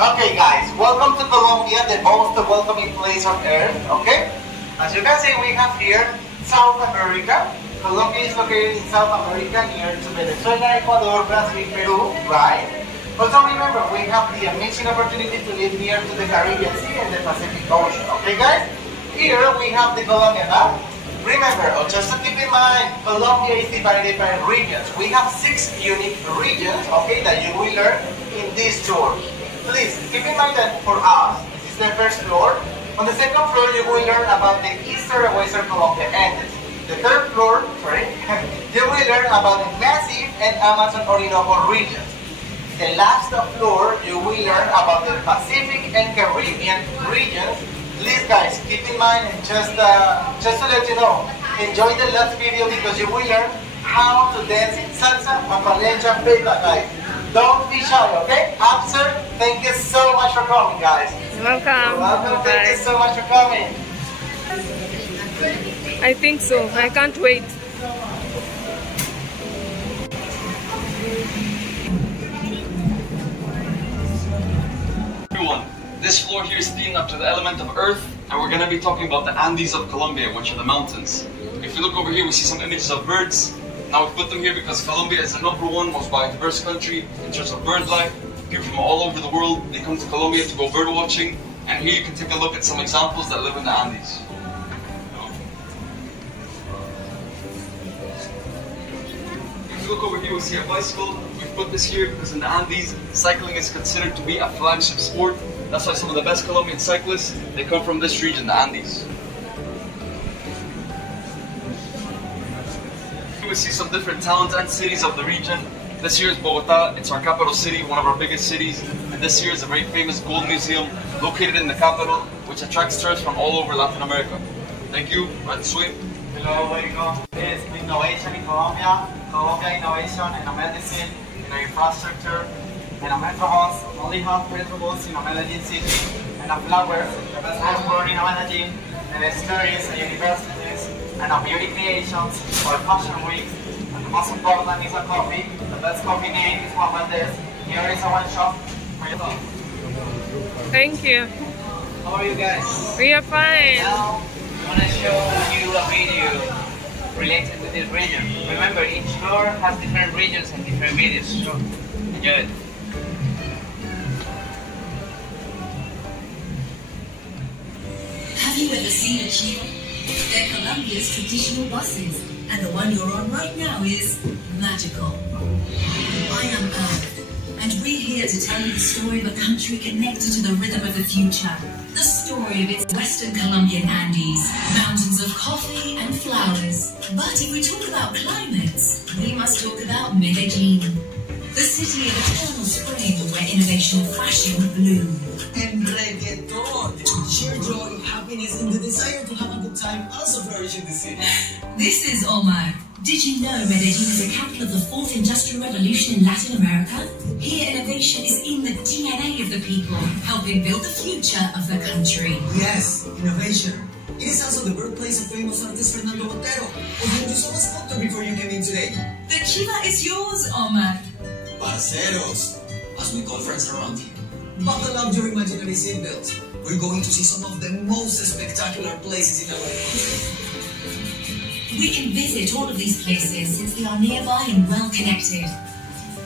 Okay guys, welcome to Colombia, the most welcoming place on earth, okay? As you can see, we have here South America. Colombia is located in South America near to Venezuela, Ecuador, Brazil, Peru, right? Also remember, we have the amazing opportunity to live near to the Caribbean Sea and the Pacific Ocean, okay guys? Here we have the Colombian map. Remember, just to keep in mind, Colombia is divided by regions. We have 6 unique regions, okay, that you will learn in this tour. Please keep in mind that for us, this is the first floor. On the second floor, you will learn about the Eastern and Western Colombia Andes. The third floor, you will learn about the massive and Amazon Orinoco regions. The last floor, you will learn about the Pacific and Caribbean regions. Please guys, keep in mind and just to let you know, enjoy the last video because you will learn how to dance salsa and palencha pita, guys. Don't be shy, okay? After, thank you so much for coming, guys. You're welcome. You're welcome. Thank you so much for coming. I think so. I can't wait. Everyone, this floor here is themed up to the element of earth, and we're going to be talking about the Andes of Colombia, which are the mountains. If you look over here, we see some images of birds. Now we put them here because Colombia is the #1 most biodiverse country in terms of bird life. People from all over the world, they come to Colombia to go bird watching, and here you can take a look at some examples that live in the Andes. If you look over here, we see a bicycle. We put this here because in the Andes, cycling is considered to be a flagship sport. That's why some of the best Colombian cyclists, they come from this region, the Andes. We see some different towns and cities of the region. This here is Bogota, it's our capital city, one of our biggest cities. And this here is a very famous gold museum located in the capital, which attracts tourists from all over Latin America. Thank you, right swim. Hello, welcome. This is innovation in Colombia. Colombia innovation in medicine, in infrastructure, and metrobus. Only have metrobus in Medellin city. And flowers, the best export in Medellin, and the stories and universities, and beauty creations or fashion weeks. And the most important is a coffee. The best coffee name is Juan Valdez. Here is a one shop for you. Thank you. How are you guys? We are fine. Now, I want to show you a video related to this region. Remember, each floor has different regions and different videos. So, enjoy it. Have you ever seen a Chiva? They're Colombia's traditional buses, and the one you're on right now is magical. I am Earth, and we're here to tell you the story of a country connected to the rhythm of the future. The story of its Western Colombian Andes, mountains of coffee and flowers. But if we talk about climates, we must talk about Medellin, the city of eternal spring where innovation and fashion bloom. And reggaeton, sheer joy, happiness, and the desire to have a good time also flourish in the city. This is Omar. Did you know Medellin is the capital of the 4th Industrial Revolution in Latin America? Here, innovation is in the DNA of the people, helping build the future of the country. Yes, innovation. It is also the birthplace of famous artist Fernando Botero, who you saw a sculptor before you came in today. The Chiva is yours, Omar. Parceros, as we call friends around here. Buckle up your imaginary seatbelts. We're going to see some of the most spectacular places in our country. We can visit all of these places since they are nearby and well connected.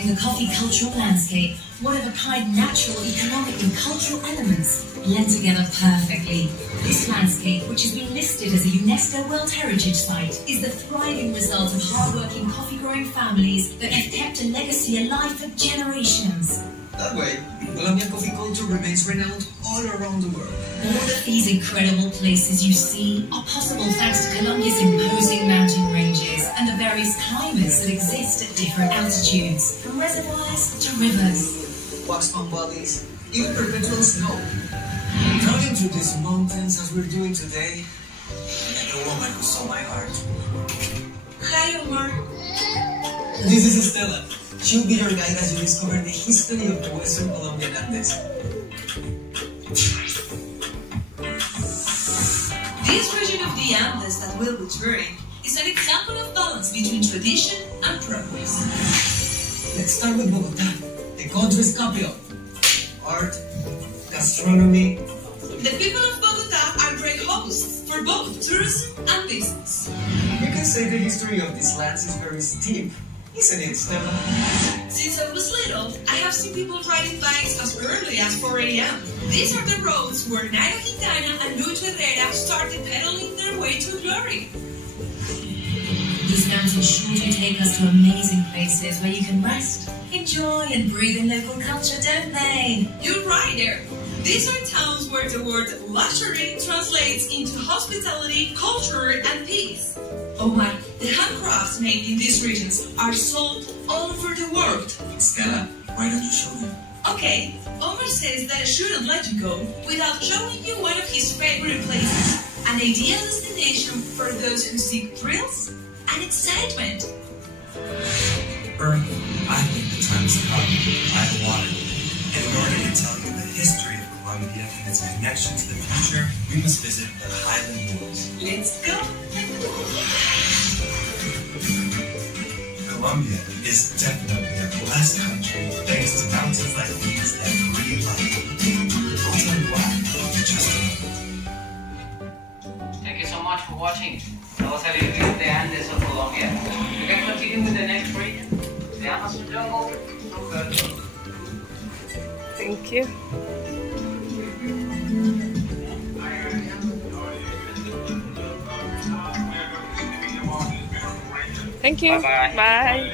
In the coffee cultural landscape, one-of-a-kind natural, economic and cultural elements blend together perfectly. This landscape, which has been listed as a UNESCO World Heritage Site, is the thriving result of hard-working coffee-growing families that have kept a legacy alive for generations. That way, Colombian coffee culture remains renowned all around the world. All of these incredible places you see are possible thanks to Colombia's imposing mountain ranges and the various climates that exist at different altitudes, from reservoirs to rivers. Wax palm valleys, even perpetual snow. Traveling through these mountains as we're doing today, I met a woman who stole my heart. Hi, Omar. This is Estela. She'll be your guide as you discover the history of the Western Colombian Andes. This region of the Andes that we'll be touring is an example of balance between tradition and progress. Let's start with Bogota, the country's capital. Art, gastronomy. The people of Bogota are great hosts for both tourism and business. You can say the history of these lands is very steep, isn't it, Stella? Since I was little, I have seen people riding bikes as early as 4 a.m. These are the roads where Nairo Quintana and Lucho Herrera started pedaling their way to glory. These mountains surely take us to amazing places where you can rest, enjoy, and breathe in local culture, don't they? You're right there. These are towns where the word luxury translates into hospitality, culture, and peace. Oh my, the handcrafts made in these regions are sold all over the world. Stella, why don't you show them? Okay, Omar says that I shouldn't let you go without showing you one of his favorite places. An ideal destination for those who seek thrills and excitement. Bernie, I think the time has come by the water. And in order to tell you the history of Colombia and its connection to the future, we must visit the Highland Pools. Let's go! Colombia is definitely a blessed country thanks to mountains like these that breathe life. I'll tell you why in just a moment. Thank you so much for watching. That was a little bit of the Andes of Colombia. We can continue with the next region, the Amazon jungle. Thank you. Thank you. Bye-bye. Bye.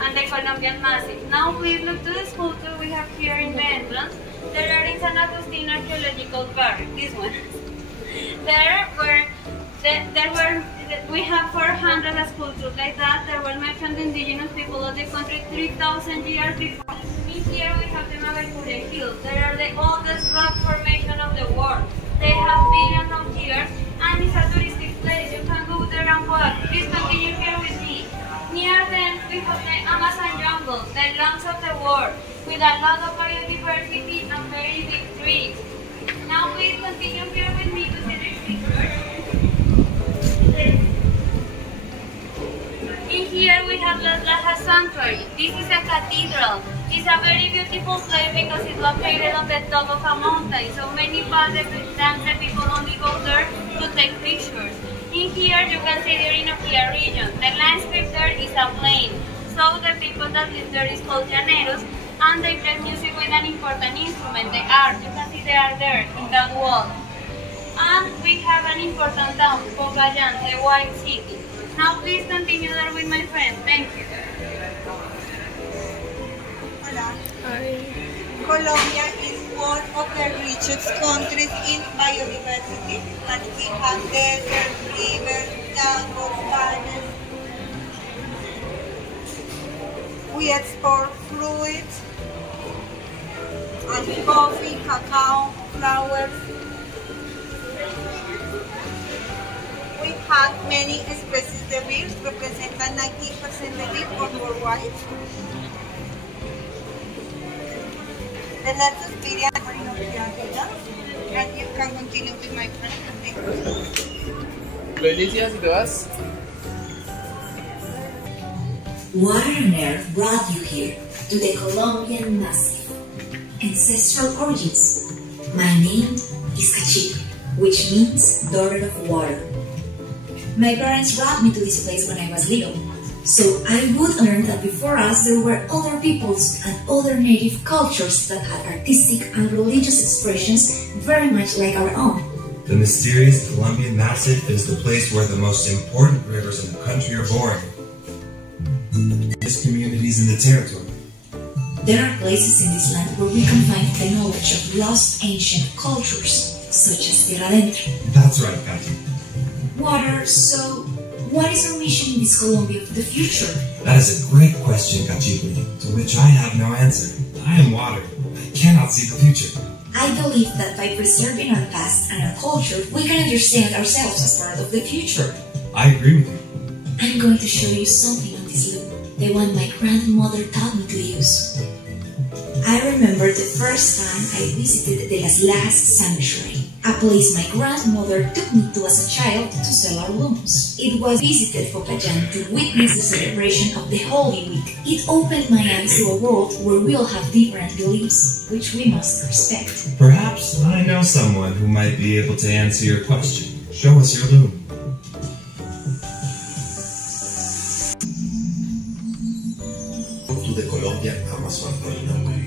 And the Colombian Massive. Now please look to the sculpture we have here in the entrance. There are in San Agustin archaeological barrack, this one. We have 400 sculptures like that. There were mentioned indigenous people of the country 3,000 years before. In here we have the Magallure Hills. They are the oldest rock formation of the world. They have billions of years and it's a touristic place. You can go there and walk. Please continue here with me. Near them we have the Amazon jungle, the lungs of the world, with a lot of biodiversity and very big trees. Now please continue here with me to see the pictures. In here we have Las Lajas Sanctuary. This is a cathedral. It's a very beautiful place because it's located on the top of a mountain. So many times the people only go there to take pictures. In here you can see the Orinoquia region. The landscape there is a plain. So the people that live there is called llaneros, and they play music with an important instrument, the art. You can see they are there in that wall. And we have an important town, Popayán, the White City. Now please continue there with my friends. Thank you. Hola. Hi. Colombia is one of the richest countries in biodiversity, and we have deserts, rivers, jungles, forests. We export fruits and coffee, cacao, flowers. We have many species of birds, representing 90% of the birds worldwide. The next experience and you can continue with my friend. Leticia, si te vas. What on earth brought you here to the Colombian Massive? Ancestral origins. My name is Cachique, which means daughter of water. My parents brought me to this place when I was little, so I would learn that before us there were other peoples and other native cultures that had artistic and religious expressions very much like our own. The mysterious Colombian Massif is the place where the most important rivers in the country are born. There's communities in the territory. There are places in this land where we can find the knowledge of lost ancient cultures, such as Tierra Adentro. That's right, Katy. Water, so what is our mission in this Colombia for the future? That is a great question, Cachique, to which I have no answer. I am water. I cannot see the future. I believe that by preserving our past and our culture, we can understand ourselves as part of the future. I agree with you. I'm going to show you something on this loop, the one my grandmother taught me to use. I remember the first time I visited the Las Lajas Sanctuary. a place my grandmother took me to as a child to sell our looms. It was visited for Popayán to witness the celebration of the Holy Week. It opened my eyes to a world where we all have different beliefs, which we must respect. Perhaps I know someone who might be able to answer your question. Show us your loom. To the Colombian Amazon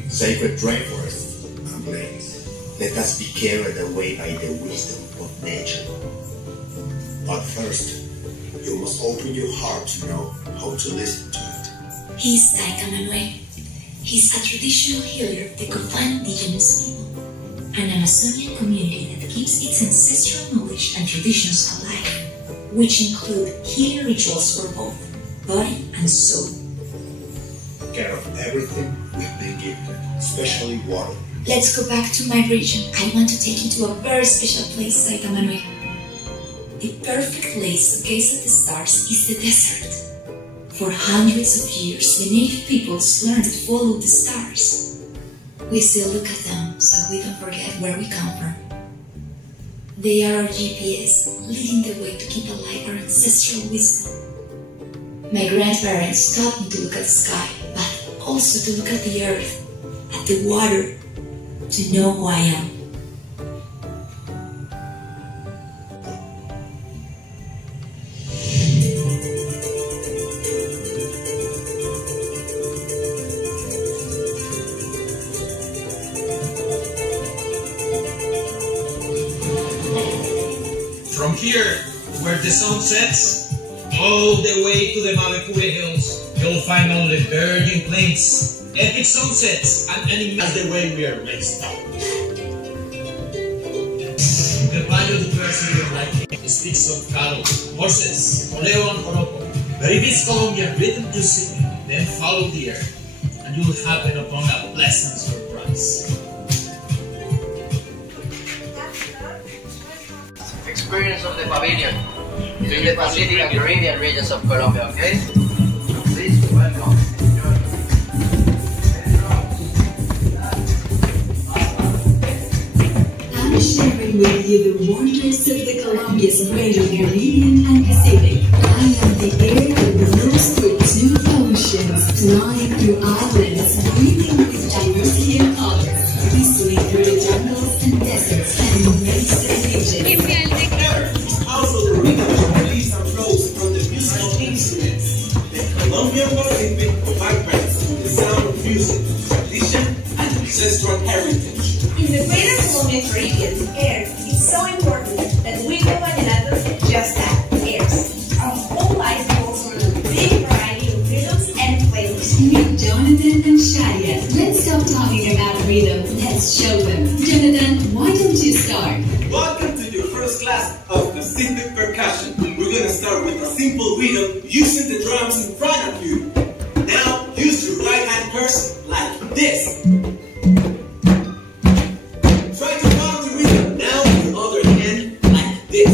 sacred rainforests and plains. Let us be carried away by the wisdom of nature. But first, you must open your heart to know how to listen to it. He's Taika Manuel. He's a traditional healer of the Copan indigenous people, an Amazonian community that keeps its ancestral knowledge and traditions alive, which include healing rituals for both body and soul. Care of everything we've been given, especially water. Let's go back to my region. I want to take you to a very special place, Taika Manuel. The perfect place to gaze at the stars is the desert. For hundreds of years, the native peoples learned to follow the stars. We still look at them so we don't forget where we come from. They are our GPS, leading the way to keep alive our ancestral wisdom. My grandparents taught me to look at the sky, but also to look at the earth, at the water, to know who I am. From here, where the sun sets, all the way to the Mavecure Hills, you'll find only virgin plains, epic sunsets, and animals the way we are raised up. The biodiversity of life speaks of cattle, horses, oleo and joropo. But if it's Colombian rhythm to sing, then follow the earth, and you'll happen upon a pleasant surprise. Experience of the Pavilion in the Pacific and Caribbean regions of Colombia, okay? Please welcome. I'm sharing with you the wonders of the Colombians of the Caribbean and Pacific. I am the air that blows through two oceans, flying through islands, breathing with diversity of colors, whistling through the jungles and deserts, and embrace the region. Also the rhythm release and flows from the musical instruments. The Colombian Pacific vibrates to the sound of music, tradition, and ancestral heritage. In the greater Colombian Caribbean, air is so important that we know vallenatos just that, airs. Our whole life goes from a big variety of rhythms and flavors. Meet Jonathan and Shadia. Let's stop talking about rhythm. Let's show them. Jonathan, why don't you start? Welcome to your first class of Pacific percussion. We're gonna start with a simple rhythm using the drums in front of you. Now use your right hand first like this. Try to follow the rhythm now with your other hand like this.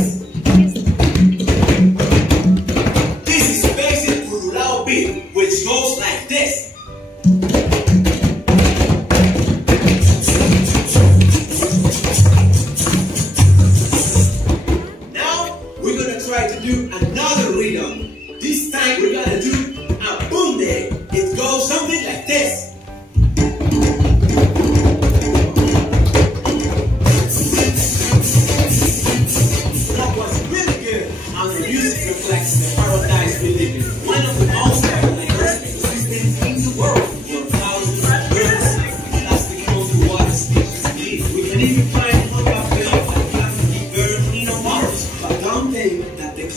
This is basic Curulao beat, which goes like this. Try to do another rhythm. This time we're gonna do a bunde. It goes something like this. That was really good. And the music reflects the paradise we live in. One of the most diverse ecosystems in the world. For thousands of birds, plastic coated water species. We can even find humpback whales and plastic birds in our waters. But don't think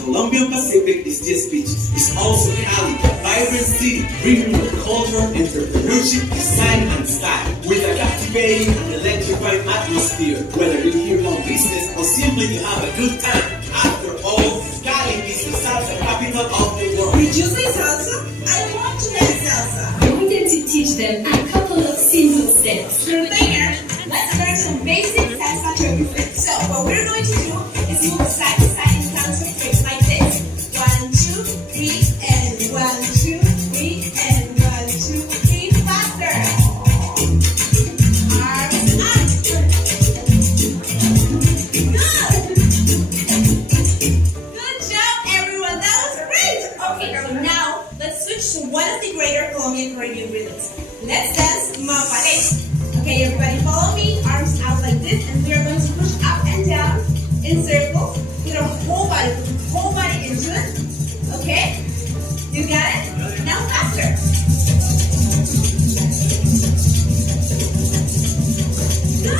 Colombian Pacific is just beaches. It's also Cali, a vibrant city, bringing with culture, entrepreneurship, design, and style. With a captivating and electrifying atmosphere, whether you're here on business or simply to have a good time. After all, Cali is the salsa capital of the world. Did you say salsa? I want to learn salsa. I wanted to teach them a couple of simple steps. Prepare. Let's learn some basic salsa tricks. So, what we're going to do is move side to side in salsa tricks like this. 1, 2, 3, and 1, 2, 3, and 1, 2, 3, faster. Arms up. Okay,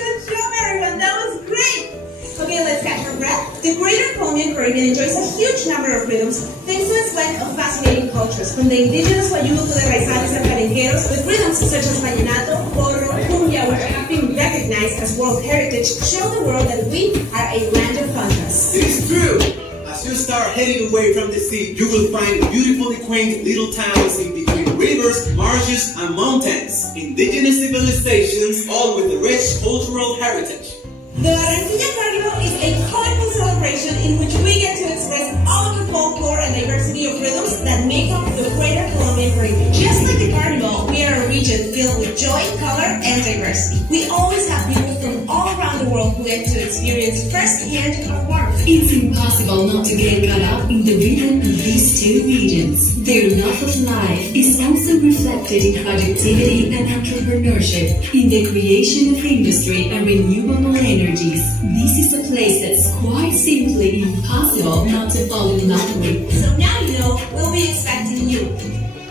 good job, everyone. That was great. Okay, let's catch our breath. The Greater Colombian Caribbean enjoys a huge number of rhythms thanks to its blend of fascinating cultures, from the indigenous Guayuno to the raizales and palenqueros, with rhythms such as vallenato, porro, cumbia, which have been recognized as World Heritage, show the world that we are a land of contrasts. It is true. As you start heading away from the sea, you will find beautifully quaint little towns in between rivers, marshes, and mountains. Indigenous civilizations, all with a rich cultural heritage. The Barranquilla Carnival is a colorful celebration in which we get to express all of the folklore and diversity of rhythms that make up the Greater Colombian Caribbean. Just like the Carnival, we are a region filled with joy, color, and diversity. We always have people from all around the world who get to experience firsthand our warmth. It's impossible not to get caught up in the rhythm of these two regions. Their love of life is also reflected in productivity and entrepreneurship, in the creation of industry and renewable energies. This is a place that's quite simply impossible not to fall in love with. So now you know we'll be expecting you.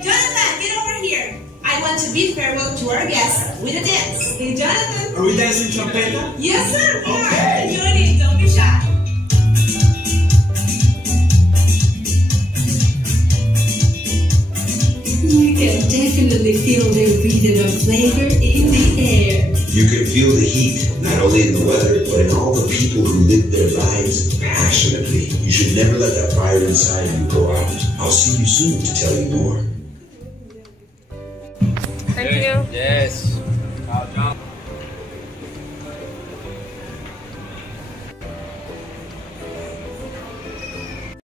Jonathan, get over here. I want to bid farewell to our guests with a dance. Hey, Jonathan. Are we dancing trompeta? Yes, sir. We Okay. are. Johnny, don't be shy. You can definitely feel the rhythm of flavor in the air. You can feel the heat, not only in the weather, but in all the people who live their lives passionately. You should never let that fire inside you go out. I'll see you soon to tell you more. Thank you. Yes.